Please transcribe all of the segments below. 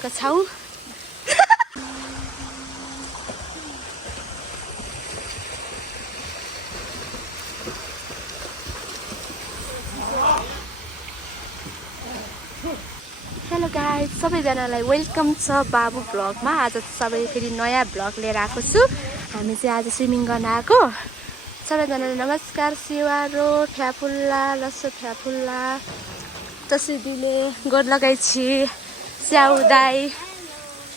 आएको छौँ। Hello guys, सबैजनालाई वेलकम छ बाबु भ्लगमा। आज सबै फेरि नयाँ भ्लग लिएर आएको छु। हामी चाहिँ आज स्विमिङ गर्न आएको। सबैजनालाई नमस्कार। सेवारो ठ्याफुल्ला लसो ठ्याफुल्ला तस्बिरले गोड लगाइछि स्याउ दाई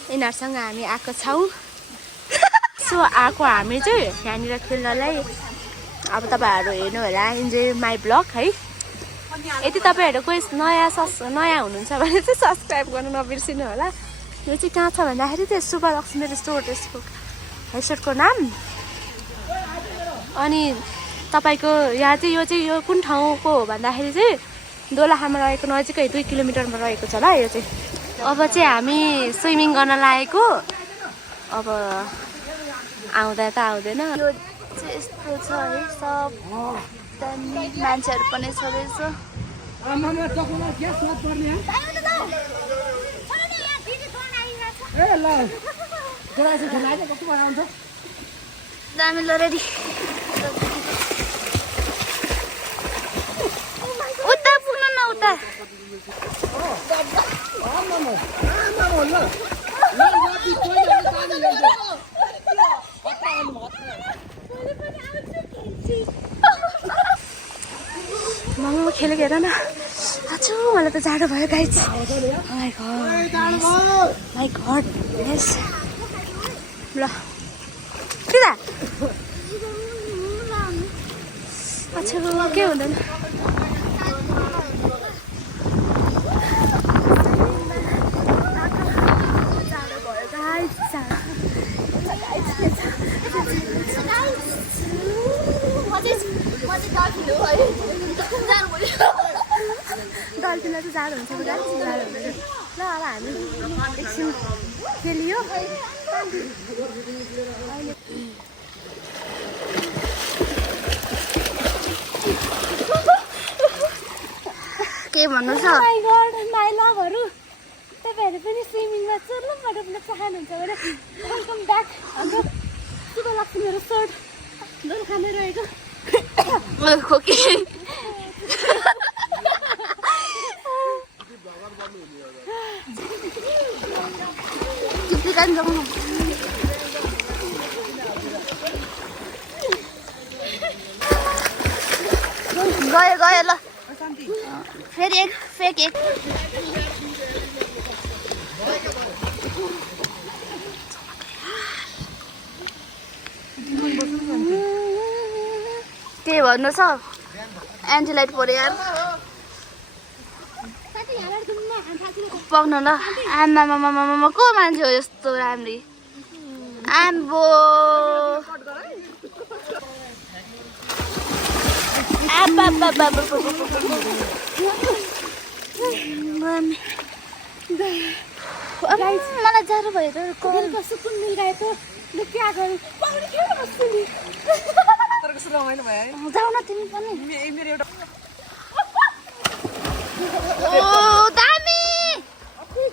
यिनीहरूसँग हामी आएको छौँ। सो आएको हामी चाहिँ यहाँनिर खेल्नलाई। अब तपाईँहरू हेर्नु होला इन्जोय माई भ्लग है। यदि तपाईँहरू कोही नयाँ हुनुहुन्छ भने चाहिँ सब्सक्राइब गर्नु नबिर्सिनु होला। यो चाहिँ कहाँ छ भन्दाखेरि चाहिँ शुभलक्ष्मी रिसोर्ट, यसको रिसोर्टको नाम। अनि तपाईँको यहाँ चाहिँ यो कुन ठाउँको हो भन्दाखेरि चाहिँ दोलखामा रहेको नजिकै 2 किलोमिटरमा रहेको छ ल यो चाहिँ। अब चाहिँ हामी स्विमिङ गर्न लागेको। अब आउँदा त आउँदैन। यो चाहिँ यस्तो छ है, सब मान्छेहरू पनि छँदैछ। दामी ल रेडी। उता पुग्नु न उता। मम्मा खेलेको हेर न। आछु मलाई त जाडो भयो गाइज। माई गॉड यस। ल किदा अच्छा के हुँदैन। जाडो भयो गाइज। डल्फिनलाई चाहिँ जाडो हुन्छ जाडो हुँदैन। ल अब हामी एकछिन खेलियो। के भन्नु छ माई लभहरू, तपाईँहरू पनि स्विमिङमा चुर्लुम्बाट चाहनुहुन्छ भने वेलकम ब्याक हाम्रो शुभलक्ष्मी रिसोर्ट दोलखामा रहेको। खोकी गयो ल फेरि एक फेक एक। के भन्नु छ एन्टिलाइट पऱ्यो यार पाउनु ल। आमामामामा को मान्छे हो यस्तो राम्री आम्बो। मलाई जाडो भयो त कलको सुकुन मिलाएको। क्या गरौँ जाऊ न तिमी पनि। दामी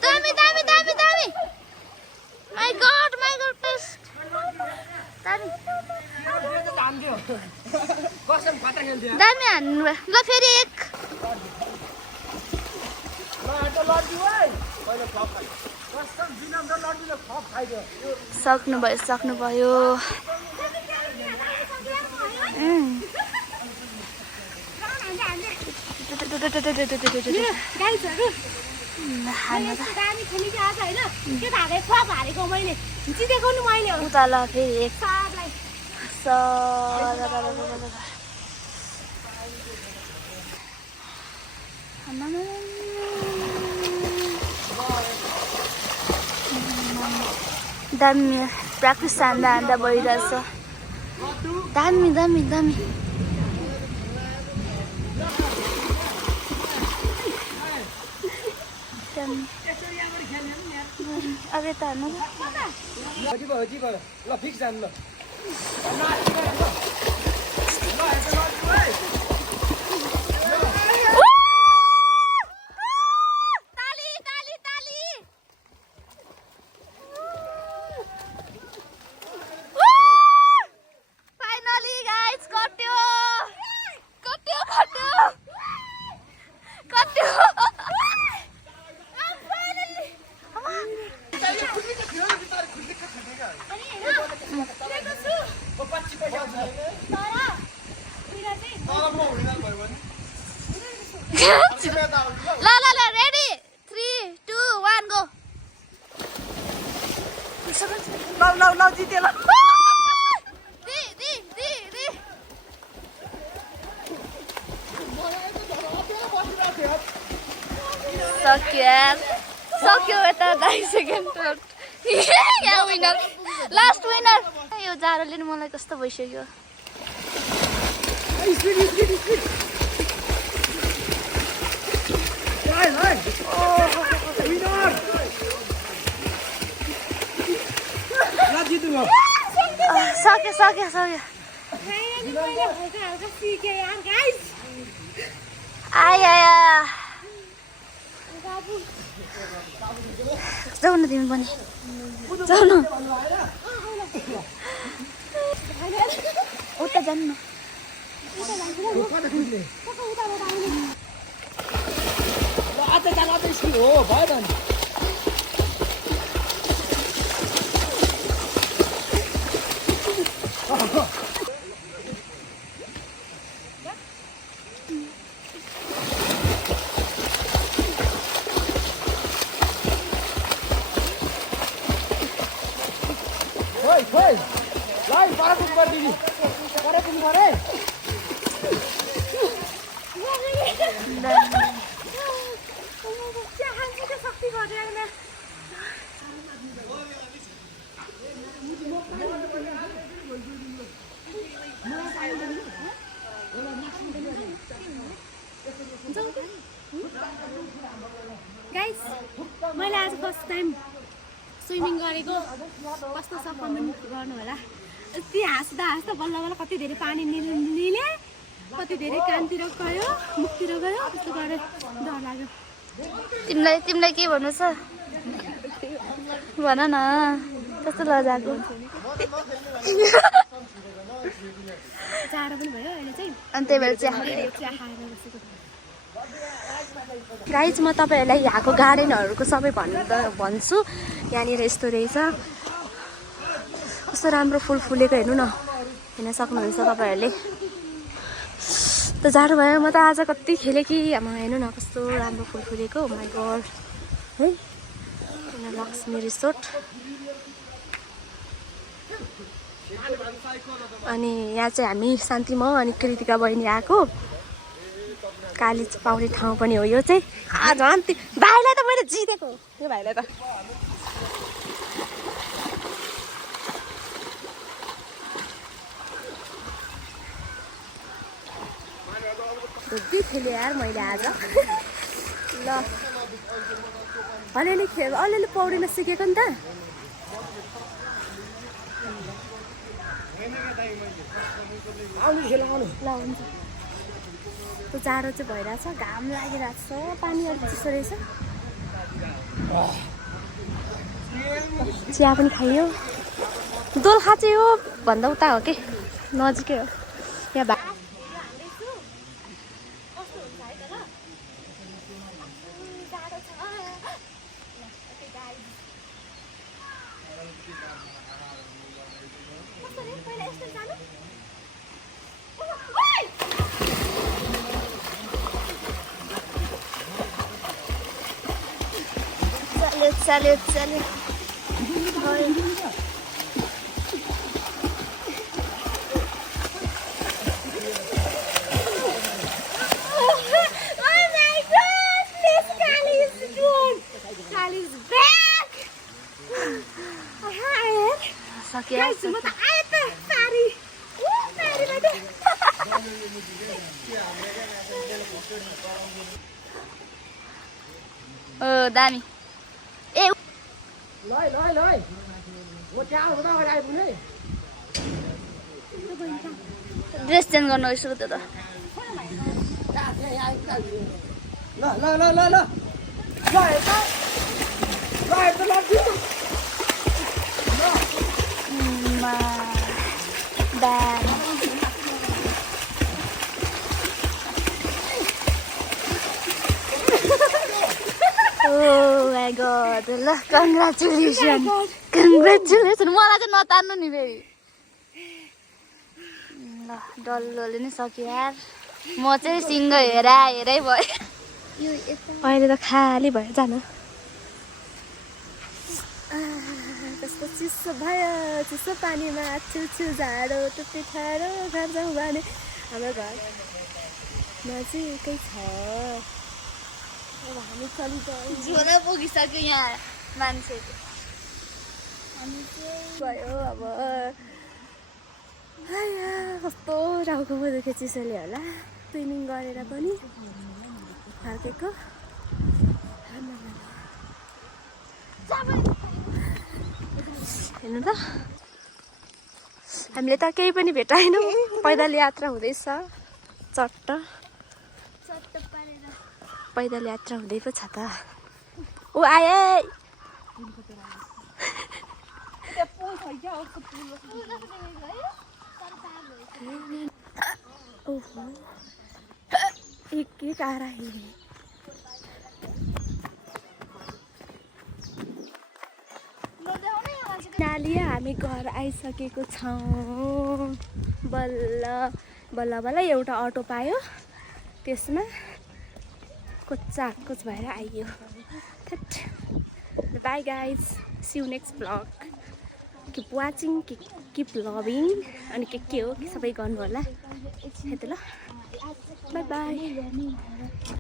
दामी दामी दामी दामी माई गॉड टेस्ट दामी हान्नु ल फेरि एक। सक्नुभयो उता ल फेरि एक। दामी प्र्याक्टिस हान्दा भइरहेछ। दामी दामी दामी अरे त हान्नु ल फिक्स जानु ल। ल ल ल रेडी 3 2 1 गो ल जित्यो ल सक्यो यता 10 सेकेन्ड यहाँ विनर लास्ट विनर यो जाडोले नि मलाई कस्तो भइसक्यो सक्यो आया जाऊ न तिमी पनि जाऊ न उता जानु न गाइस मैले आज फर्स्ट टाइम स्विमिङ गरेको कस्तो छ कमेन्ट गर्नु होला यति हाँस्दा बल्ल बल्ल कति धेरै पानी निले कति धेरै कानतिर गयो मुखतिर गयो त्यस्तो गरेर डर लाग्यो तिमीलाई के भन्नु छ भन न कस्तो लजाको जाडो पनि भयो अहिले चाहिँ अनि त्यही भएर चिया खाएर बसेको गाइज म तपाईँहरूलाई यहाँको गार्डनहरूको सबै भन्छु यहाँनिर यस्तो रहेछ कस्तो राम्रो फुल फुलेको हेर्नु न हेर्न सक्नुहुन्छ तपाईँहरूले त जाडो भयो म त आज कति खेलेँ कि हेर्नु न कस्तो राम्रो फुल फुलेको माई गड है लक्ष्मी रिसोर्ट अनि यहाँ चाहिँ हामी शान्तिमा अनि कृतिका बहिनी आएको काली पाउने ठाउँ पनि हो यो चाहिँ झन् भाइलाई त मैले जितेको यो भाइलाई त धुप्पी खेलेँ यार मैले आज ल अलिअलि पौडिन सिकेको नि त ल हुन्छ त्यो जाडो चाहिँ भइरहेछ घाम लागिरहेको छ पानी अलिक चिसो रहेछ चिया पनि खाइयो दोलखा चाहिँ हो भन्दा उता हो कि नजिकै हो यहाँ चल्यो दामी ए ड्रेस चेन्ज गर्न गइसक्यो त्यो Oh my god, ल congratulations. Congratulations. मलाई चाहिँ नतान्नु नि फेरि ल डल्लोले नै सक्यो यार म चाहिँ सिङ्गो हेरै भयो। अहिले त खाली भयो जानु। कस्तो चिसो भयो, चिसो पानीमा छुछु झाडो टुप्पी ठाडो घर जाउँ भने। हाम्रो घर नजिकै छ। अब हामी चलिजाउँ। झोला पुगिसक्यो यहाँ मान्छेको। भयो अब कस्तो टाउको पो दुख्यो चिसोले होला। स्विमिङ गरेर पनि फर्केको। हेर्नु त हामीले त केही पनि भेटाएनौँ। पैदल यात्रा हुँदैछ चट्ट पैदल यात्रा हुँदै पो छ त। ऊ आए एक आएर हिँडे। नालिया हामी घर आइसकेको छौँ। बल्ल बल्ल बल्ल एउटा अटो पायो, त्यसमा कोच भएर आइयो। Bye guys, see you next vlog. Keep watching, keep loving. अनि के हो सबै गर्नु होला। है त ल, बाई बाई।